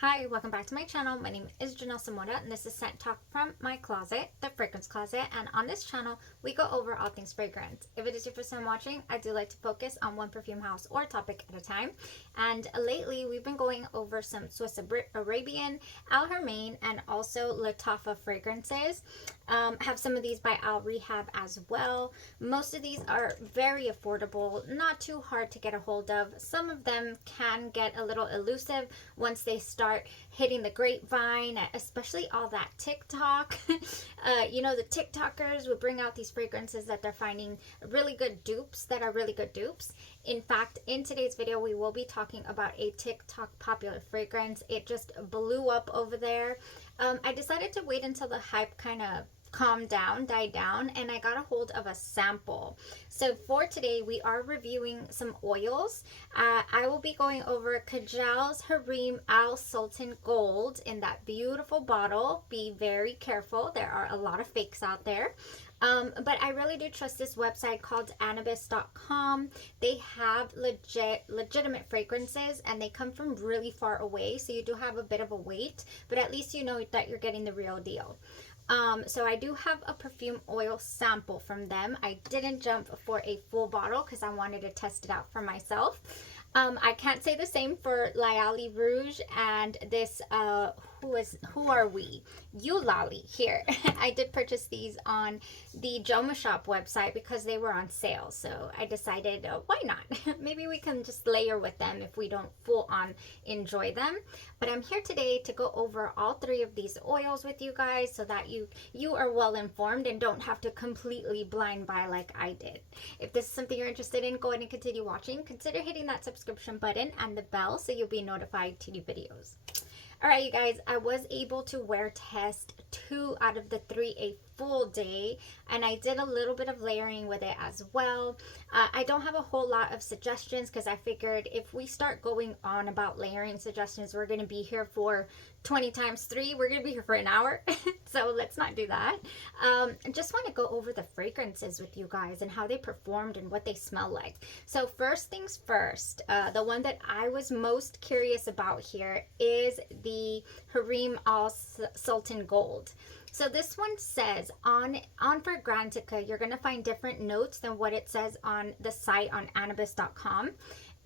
Hi, welcome back to my channel. My name is Janelle Samora and this is Scent Talk from my closet, the fragrance closet. And on this channel, we go over all things fragrance. If it is your first time watching, I do like to focus on one perfume house or topic at a time. And lately, we've been going over some Swiss Arabian, Al Harem, and also LATTAFA fragrances. Have some of these by Al Rehab as well. Most of these are very affordable, not too hard to get a hold of. Some of them can get a little elusive once they start hitting the grapevine, especially all that TikTok. The TikTokers would bring out these fragrances that they're finding really good dupes that are really good dupes. In fact, in today's video, we will be talking about a TikTok popular fragrance. It just blew up over there. I decided to wait until the hype kind of died down, and I got a hold of a sample. So for today, we are reviewing some oils. I will be going over Kajal's Hareem Al Sultan Gold in that beautiful bottle. Be very careful. There are a lot of fakes out there. But I really do trust this website called Anubis.com. They have legitimate fragrances and they come from really far away. So you do have a bit of a wait, but at least you know that you're getting the real deal. So I do have a perfume oil sample from them. I didn't jump for a full bottle because I wanted to test it out for myself. I can't say the same for Layali Rouge and this, who are we? Yulali here. I did purchase these on the Joma Shop website because they were on sale. So I decided, why not? Maybe we can just layer with them if we don't full on enjoy them. But I'm here today to go over all three of these oils with you guys so that you are well informed and don't have to completely blind buy like I did. If this is something you're interested in, go ahead and continue watching. Consider hitting that subscription button and the bell so you'll be notified to new videos. All right, you guys, I was able to wear test 2 out of the 3 a full day, and I did a little bit of layering with it as well. I don't have a whole lot of suggestions because I figured if we start going on about layering suggestions, we're going to be here for 20 times 3. We're going to be here for an hour. So let's not do that. I just want to go over the fragrances with you guys and how they performed and what they smell like. So first things first, the one that I was most curious about here is the Hareem Al Sultan Gold. So this one says on Fragrantica, you're going to find different notes than what it says on the site on Anubis.com.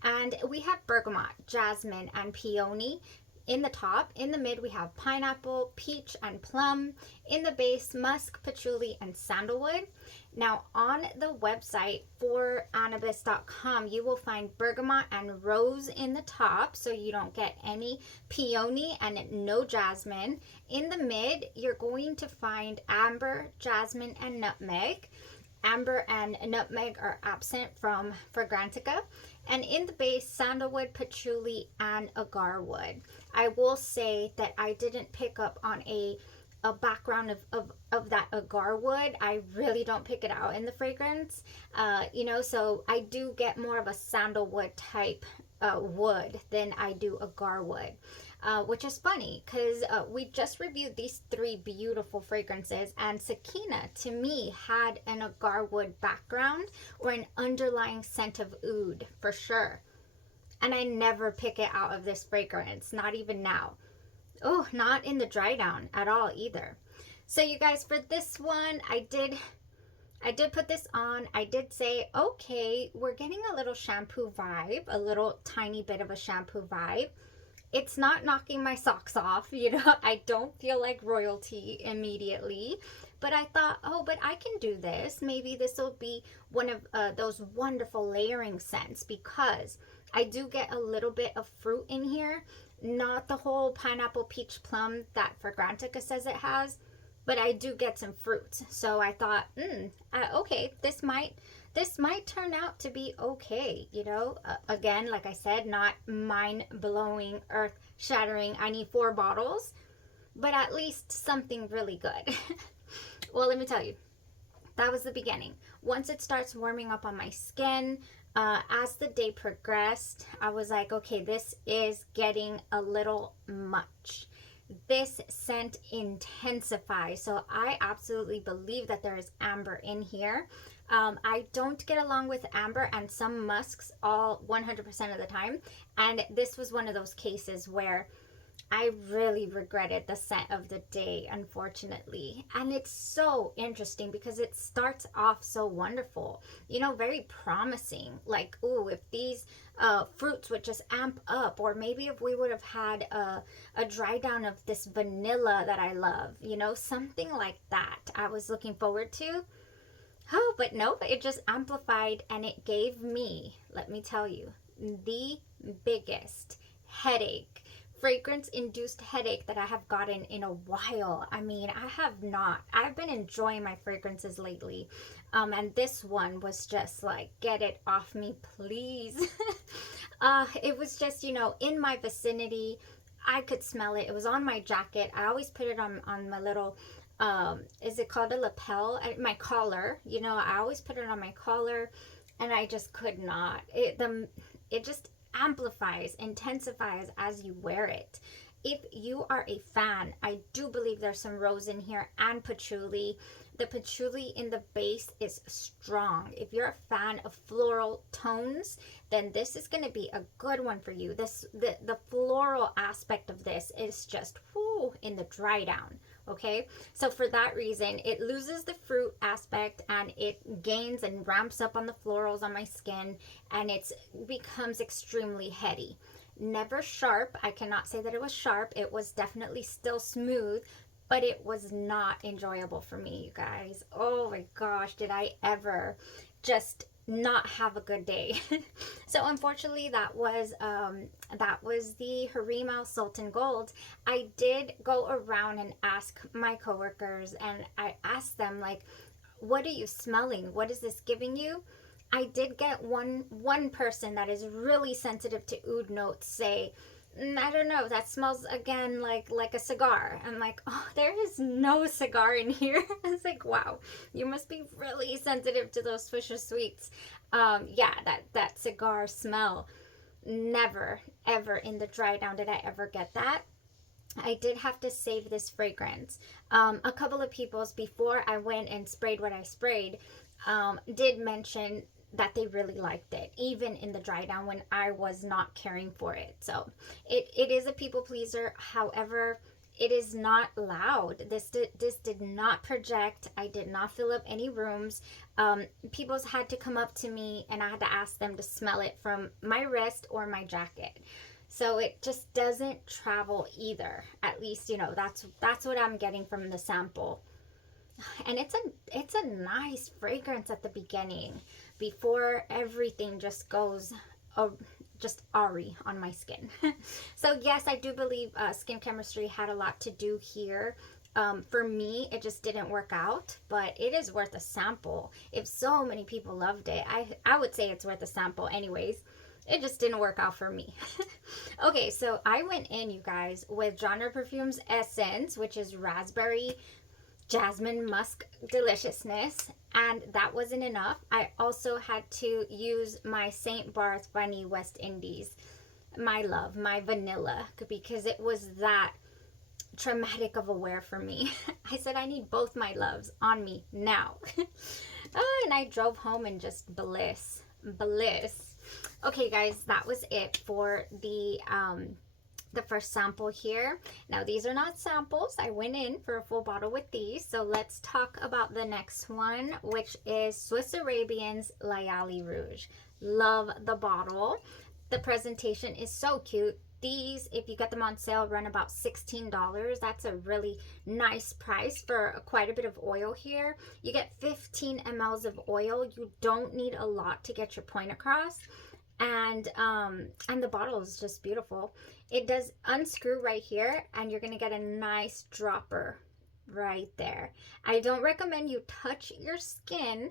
And we have bergamot, jasmine, and peony. In the top, in the mid, we have pineapple, peach, and plum. In the base, musk, patchouli, and sandalwood. Now, on the website for Anubis.com, you will find bergamot and rose in the top, so you don't get any peony and no jasmine. In the mid, you're going to find amber, jasmine, and nutmeg. Amber and nutmeg are absent from Fragrantica. And in the base, sandalwood, patchouli, and agarwood. I will say that I didn't pick up on a background of that agarwood. I really don't pick it out in the fragrance. So I do get more of a sandalwood type wood than I do agarwood. Which is funny because we just reviewed these 3 beautiful fragrances, and SAKEENA to me had an agarwood background or an underlying scent of oud for sure. And I never pick it out of this fragrance, not even now. Oh, not in the dry down at all either. So you guys, for this one, I did put this on. I did say, okay, we're getting a little shampoo vibe, a little tiny bit of a shampoo vibe. It's not knocking my socks off, I don't feel like royalty immediately, but I thought, oh, but I can do this. Maybe this will be one of those wonderful layering scents because I do get a little bit of fruit in here, not the whole pineapple, peach, plum that Fragrantica says it has, but I do get some fruit. So I thought, okay, this might turn out to be okay, again, like I said, not mind-blowing, earth-shattering, I need 4 bottles, but at least something really good. Well, let me tell you, that was the beginning. Once it starts warming up on my skin, as the day progressed, I was like, okay, this is getting a little much. This scent intensifies. So I absolutely believe that there is amber in here. I don't get along with amber and some musks all 100% of the time. And this was one of those cases where I really regretted the scent of the day, unfortunately. And it's so interesting because it starts off so wonderful, you know, very promising. Like, ooh, if these fruits would just amp up, or maybe if we would have had a dry down of this vanilla that I love, you know, something like that I was looking forward to. Oh, but no, it just amplified and it gave me, let me tell you, the biggest headache, fragrance induced headache that I have gotten in a while. I mean, I have not. I've been enjoying my fragrances lately. And this one was just like, get it off me, please. It was just, you know, in my vicinity. I could smell it. It was on my jacket. I always put it on my little is it called a lapel? My collar. You know, I always put it on my collar, and I just could not. It just amplifies, intensifies as you wear it. If you are a fan, I do believe there's some rose in here and patchouli. The patchouli in the base is strong. If you're a fan of floral tones, then this is going to be a good one for you. The floral aspect of this is just whoo, in the dry down. Okay, so for that reason, it loses the fruit aspect and it gains and ramps up on the florals on my skin, and it becomes extremely heady. Never sharp. I cannot say that it was sharp. It was definitely still smooth, but it was not enjoyable for me, you guys. Oh my gosh, did I ever just not have a good day. So unfortunately, that was the Hareem Al Sultan Gold. I did go around and ask my coworkers, and I asked them, like, what are you smelling? What is this giving you? I did get one person that is really sensitive to oud notes say, I don't know, that smells again like a cigar. I'm like, oh, there is no cigar in here. I was like, wow, you must be really sensitive to those Swisher Sweets. Yeah, that cigar smell. Never, ever in the dry down did I ever get that. I did have to save this fragrance. A couple of people's, before I went and sprayed what I sprayed, did mention that they really liked it, even in the dry down when I was not caring for it. So it is a people pleaser. However, it is not loud. This did not project. I did not fill up any rooms. People's had to come up to me and I had to ask them to smell it from my wrist or my jacket. So it just doesn't travel either. At least, you know, that's what I'm getting from the sample. And it's a nice fragrance at the beginning, before everything just goes just awry on my skin. So yes, I do believe skin chemistry had a lot to do here. For me, it just didn't work out, but it is worth a sample. If so many people loved it, I would say it's worth a sample anyways. It just didn't work out for me. Okay, so I went in, you guys, with Genre Perfumes Essence, which is raspberry jasmine musk deliciousness, and that wasn't enough. I also had to use my St. Bartholomew West Indies, my love, my vanilla, because it was that traumatic of a wear for me. I said I need both my loves on me now. And I drove home and just bliss. Okay guys, that was it for the first sample here. Now these are not samples. I went in for a full bottle with these. So let's talk about the next one, which is Swiss Arabian's Layali Rouge. Love the bottle. The presentation is so cute. These, if you get them on sale, run about $16. That's a really nice price for quite a bit of oil here. You get 15 mLs of oil. You don't need a lot to get your point across. And the bottle is just beautiful. It does unscrew right here, and you're gonna get a nice dropper right there. I don't recommend you touch your skin,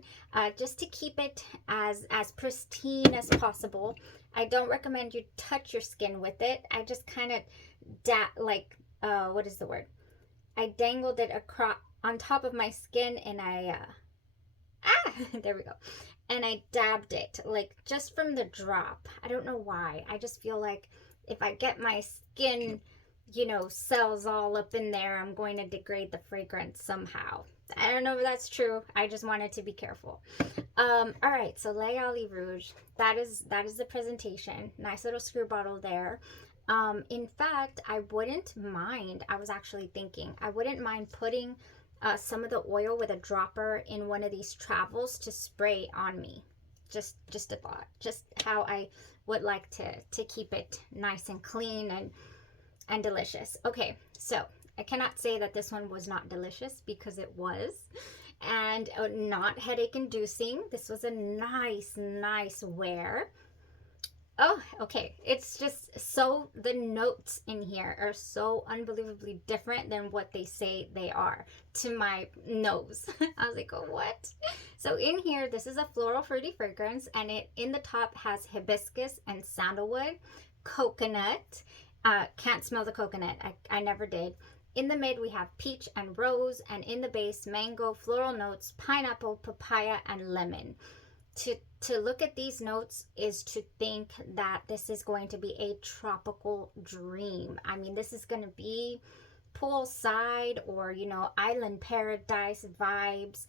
just to keep it as pristine as possible. I don't recommend you touch your skin with it. I just kind of what is the word? I dangled it across on top of my skin, and there we go. And I dabbed it, like, just from the drop. I don't know why. I just feel like if I get my skin, you know, cells all up in there, I'm going to degrade the fragrance somehow. I don't know if that's true. I just wanted to be careful. All right, so Layali Rouge. That is the presentation. Nice little screw bottle there. In fact, I wouldn't mind, I was actually thinking, I wouldn't mind putting some of the oil with a dropper in one of these travels to spray on me. Just a thought, just how I would like to keep it nice and clean and delicious. Okay, so I cannot say that this one was not delicious, because it was, and not headache inducing. This was a nice wear. Oh, okay. It's just so, the notes in here are so unbelievably different than what they say they are to my nose. I was like, oh, what? So in here, this is a floral fruity fragrance, and it in the top has hibiscus and sandalwood, coconut. Can't smell the coconut. I never did. In the mid, we have peach and rose, and in the base, mango, floral notes, pineapple, papaya, and lemon. To look at these notes is to think that this is going to be a tropical dream. I mean, this is going to be poolside or, you know, island paradise vibes.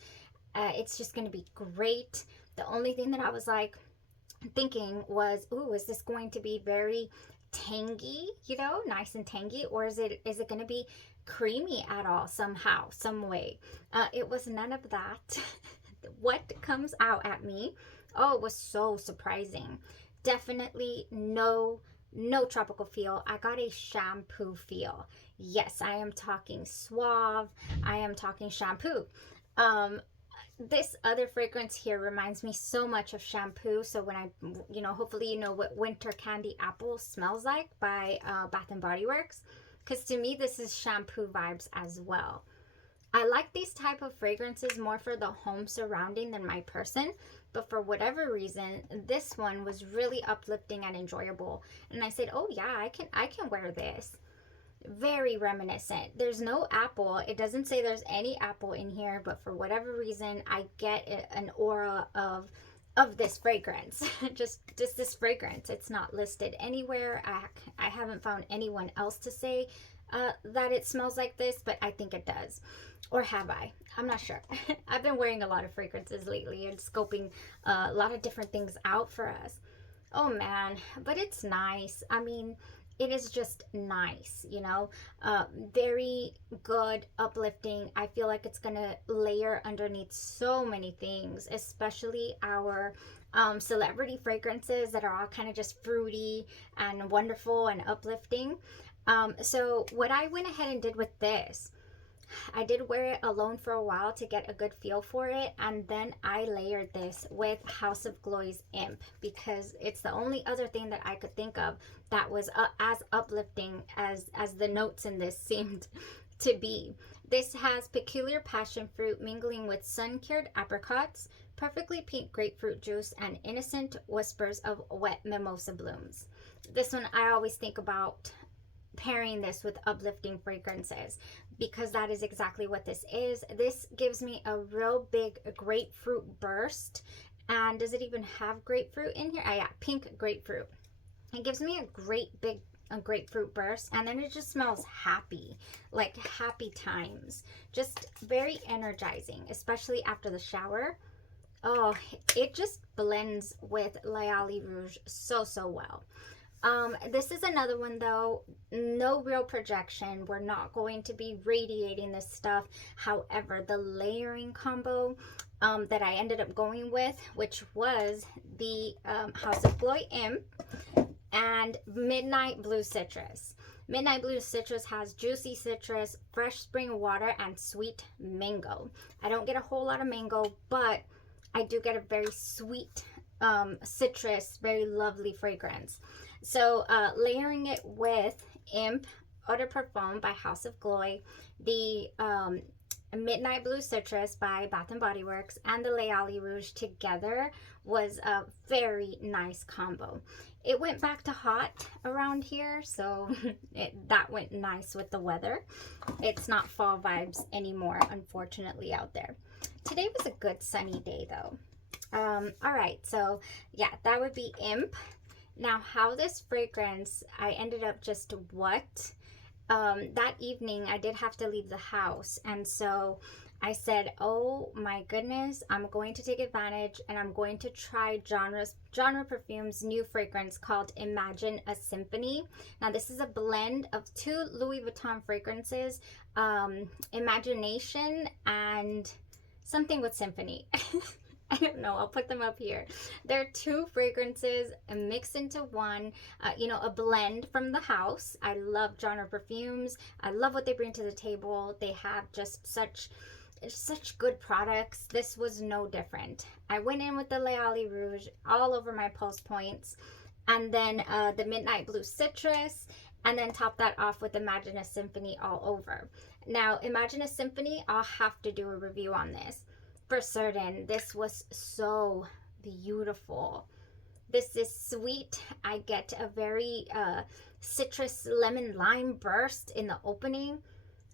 It's just going to be great. The only thing that I was like thinking was, ooh, is this going to be very tangy, you know, nice and tangy, or is it going to be creamy at all somehow, some way? It was none of that. What comes out at me, oh, it was so surprising. Definitely no tropical feel. I got a shampoo feel. Yes, I am talking suave. I am talking shampoo. This other fragrance here reminds me so much of shampoo. So when I, you know, hopefully you know what Winter Candy Apple smells like by Bath and Body Works, because to me this is shampoo vibes as well. I like these type of fragrances more for the home surrounding than my person, but for whatever reason, this one was really uplifting and enjoyable. And I said, oh yeah, I can wear this. Very reminiscent. There's no apple. It doesn't say there's any apple in here, but for whatever reason, I get an aura of this fragrance. just this fragrance. It's not listed anywhere. I haven't found anyone else to say that it smells like this, but I think it does. Or have I? I'm not sure. I've been wearing a lot of fragrances lately and scoping a lot of different things out for us. Oh man, but it's nice. I mean, it is just nice, you know, very good, uplifting. I feel like it's gonna layer underneath so many things, especially our celebrity fragrances that are all kind of just fruity and wonderful and uplifting. So what I went ahead and did with this, I did wear it alone for a while to get a good feel for it, and then I layered this with House of Glory's Imp, because it's the only other thing that I could think of that was as uplifting as the notes in this seemed to be. This has peculiar passion fruit mingling with sun-cured apricots, perfectly pink grapefruit juice, and innocent whispers of wet mimosa blooms. This one I always think about pairing this with uplifting fragrances, because that is exactly what this is. This gives me a real big grapefruit burst. And does it even have grapefruit in here? Oh yeah, pink grapefruit. It gives me a great big grapefruit burst, and then it just smells happy, like happy times. Just very energizing, especially after the shower. Oh, it just blends with Layali Rouge so well. This is another one though, no real projection. We're not going to be radiating this stuff. However, the layering combo that I ended up going with, which was the House of Glory Imp and Midnight Blue Citrus. Midnight Blue Citrus has juicy citrus, fresh spring water, and sweet mango. I don't get a whole lot of mango, but I do get a very sweet citrus, very lovely fragrance. So layering it with Imp Eau de Parfum by House of Glory, the Midnight Blue Citrus by Bath and Body Works, and the Layali Rouge together was a very nice combo. It went back to hot around here, so that went nice with the weather. It's not fall vibes anymore, unfortunately, out there. Today was a good sunny day though. All right, so yeah, that would be Imp. Now, how this fragrance, I ended up just that evening I did have to leave the house, and so I said, oh my goodness, I'm going to take advantage and I'm going to try Genre Perfume's new fragrance called Imagine a Symphony. Now this is a blend of 2 Louis Vuitton fragrances, Imagination and something with Symphony. I don't know, I'll put them up here. They're 2 fragrances mixed into one, you know, a blend from the house. I love Genre Perfumes. I love what they bring to the table. They have just such good products. This was no different. I went in with the Layali Rouge all over my pulse points, and then the Midnight Blue Citrus, and then top that off with Imagine a Symphony all over. Now, Imagine a Symphony, I'll have to do a review on this. For certain, this was so beautiful. This is sweet. I get a very citrus lemon lime burst in the opening.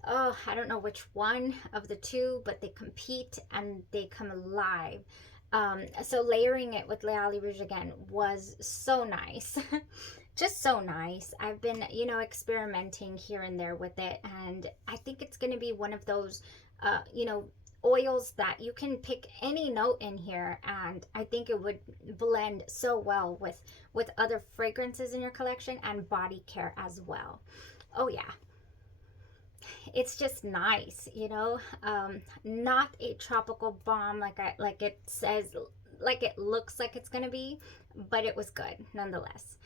Oh, I don't know which one of the 2, but they compete and they come alive. So layering it with Layali Rouge again was so nice. Just so nice. I've been, you know, experimenting here and there with it, and I think it's going to be one of those, you know, oils that you can pick any note in here, and I think it would blend so well with other fragrances in your collection and body care as well. Oh yeah, it's just nice, you know. Not a tropical bomb like it says, like it looks like it's gonna be, but it was good nonetheless.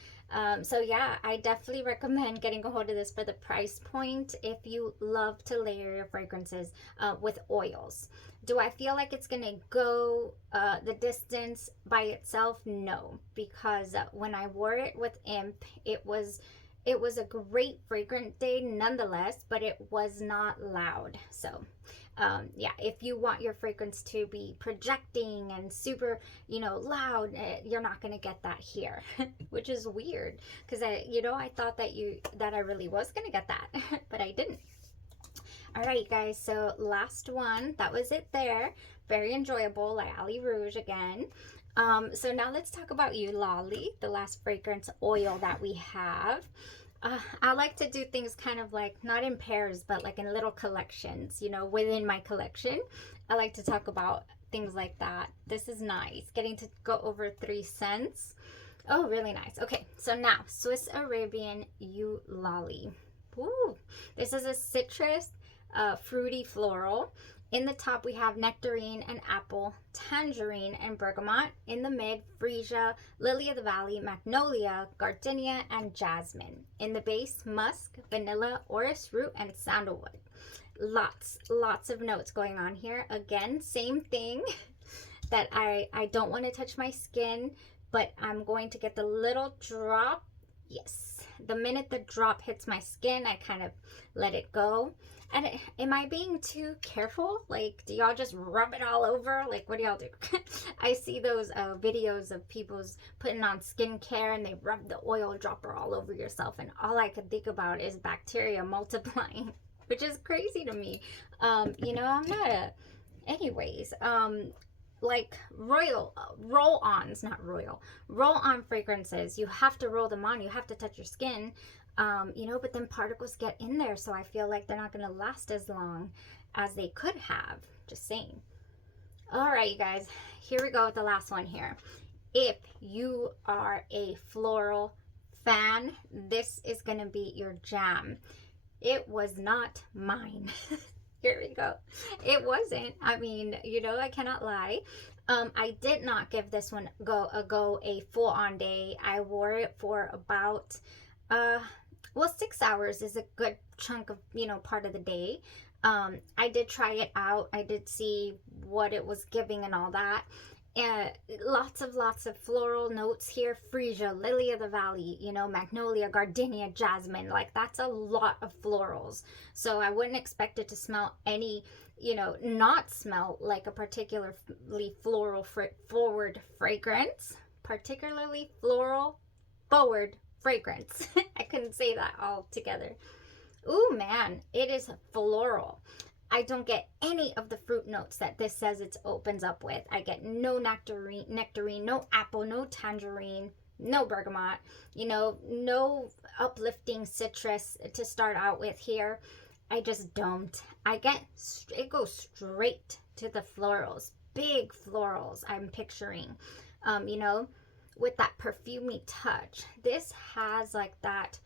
So yeah, I definitely recommend getting a hold of this for the price point if you love to layer your fragrances with oils. Do I feel like it's gonna go the distance by itself? No, because when I wore it with Imp, it was a great fragrant day nonetheless, but it was not loud. So yeah, if you want your fragrance to be projecting and super, you know, loud, you're not going to get that here, which is weird, because I thought that I really was going to get that, but I didn't. All right, guys, so last one, that was it there. Very enjoyable, Layali Rouge again. So now let's talk about Yulali, the last fragrance oil that we have. I like to do things kind of like not in pairs, but like in little collections, you know, within my collection. I like to talk about things like that. This is nice, getting to go over 3 scents. Oh, really nice. Okay, so now Swiss Arabian Yulali. Ooh, this is a citrus, fruity floral. In the top, we have nectarine and apple, tangerine and bergamot. In the mid, freesia, lily of the valley, magnolia, gardenia, and jasmine. In the base, musk, vanilla, orris root, and sandalwood. Lots of notes going on here. Again, same thing that I don't want to touch my skin, but I'm going to get the little drop. Yes, the minute the drop hits my skin, I kind of let it go. And am I being too careful? Like, do y'all just rub it all over? Like, what do y'all do? I see those videos of people's putting on skincare and they rub the oil dropper all over yourself, and all I can think about is bacteria multiplying, which is crazy to me. You know, I'm not a... Anyways, like roll-on fragrances, you have to roll them on, you have to touch your skin. You know, but then particles get in there, so I feel like they're not going to last as long as they could have. Just saying. All right, you guys, here we go with the last one here. If you are a floral fan, this is going to be your jam. It was not mine. Here we go. It wasn't. I mean, you know, I cannot lie. I did not give this one a full-on day. I wore it for about... well, 6 hours is a good chunk of, you know, part of the day. I did try it out. I did see what it was giving and all that. Lots of floral notes here. Freesia, lily of the valley, you know, magnolia, gardenia, jasmine. Like, that's a lot of florals. So I wouldn't expect it to smell any, you know, not smell like a particularly floral forward fragrance. Particularly floral forward fragrance. I couldn't say that all together. Ooh, man, it is floral. I don't get any of the fruit notes that this says it opens up with. I get no nectarine, no apple, no tangerine, no bergamot, you know, no uplifting citrus to start out with here. I just don't. It goes straight to the florals, big florals I'm picturing, you know, with that perfumey touch. This has like that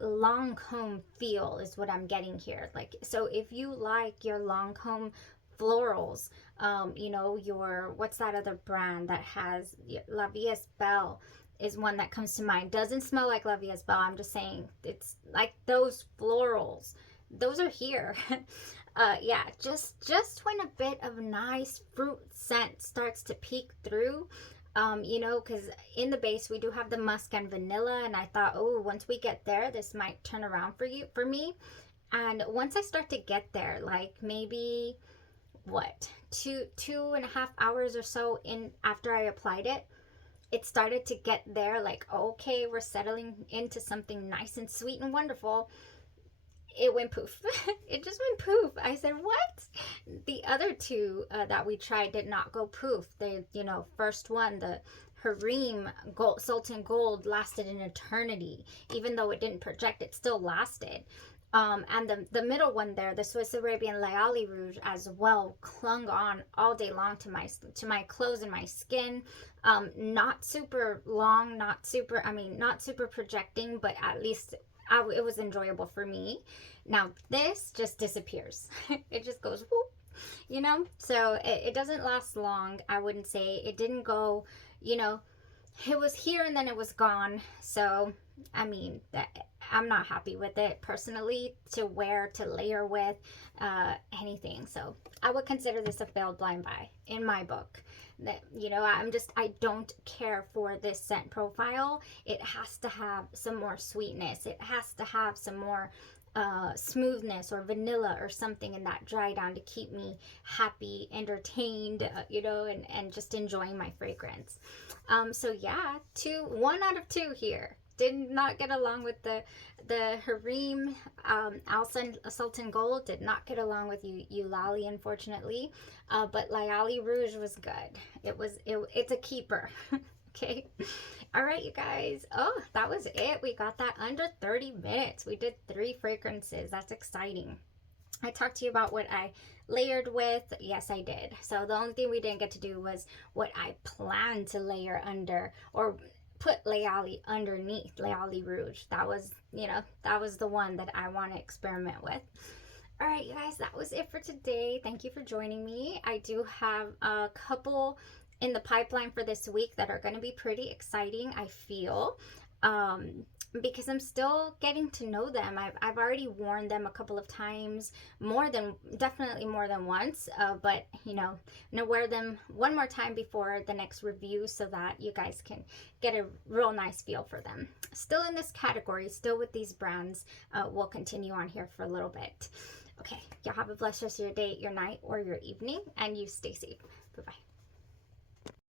Lancome feel is what I'm getting here. Like, so if you like your Lancome florals, you know, what's that other brand that has La Vie Belle is one that comes to mind. Doesn't smell like La Vie Belle. I'm just saying it's like those florals. Those are here. Yeah, just when a bit of nice fruit scent starts to peek through, you know, because in the base we do have the musk and vanilla, and I thought, oh, once we get there, this might turn around for me. And once I start to get there, like maybe what, 2.5 hours or so in after I applied it, it started to get there, like, okay, we're settling into something nice and sweet and wonderful. It went poof. It just went poof. I said, what? The other two that we tried did not go poof. They, you know, first one, the Hareem Sultan Gold, lasted an eternity. Even though it didn't project, it still lasted. And the middle one there, the Swiss Arabian Layali Rouge, as well, clung on all day long to my clothes and my skin. Not super long, not super projecting, but at least it was enjoyable for me. Now this just disappears. It just goes whoop, you know. So it doesn't last long. I wouldn't say it didn't go, you know, it was here and then it was gone. So I mean, I'm not happy with it personally to wear, to layer with, anything. So I would consider this a failed blind buy in my book. That, you know, I don't care for this scent profile. It has to have some more sweetness. It has to have some more smoothness or vanilla or something in that dry down to keep me happy, entertained, you know, and just enjoying my fragrance. So yeah, 1 out of 2 here. Did not get along with the Hareem Al Sultan Gold. Did not get along with Yulali, unfortunately. But Layali Rouge was good. It's a keeper. Okay. All right, you guys. Oh, that was it. We got that under 30 minutes. We did 3 fragrances. That's exciting. I talked to you about what I layered with. Yes, I did. So the only thing we didn't get to do was what I planned to layer under, or put Layali underneath Layali Rouge. That was, you know, that was the one that I want to experiment with. All right, you guys, that was it for today. Thank you for joining me. I do have a couple in the pipeline for this week that are going to be pretty exciting, I feel, because I'm still getting to know them. I've already worn them a couple of times, definitely more than once, but you know, I'm gonna wear them one more time before the next review so that you guys can get a real nice feel for them. Still in this category, still with these brands. We'll continue on here for a little bit. Okay, y'all have a blessed rest of your day, your night, or your evening, and you stay safe. Bye-bye.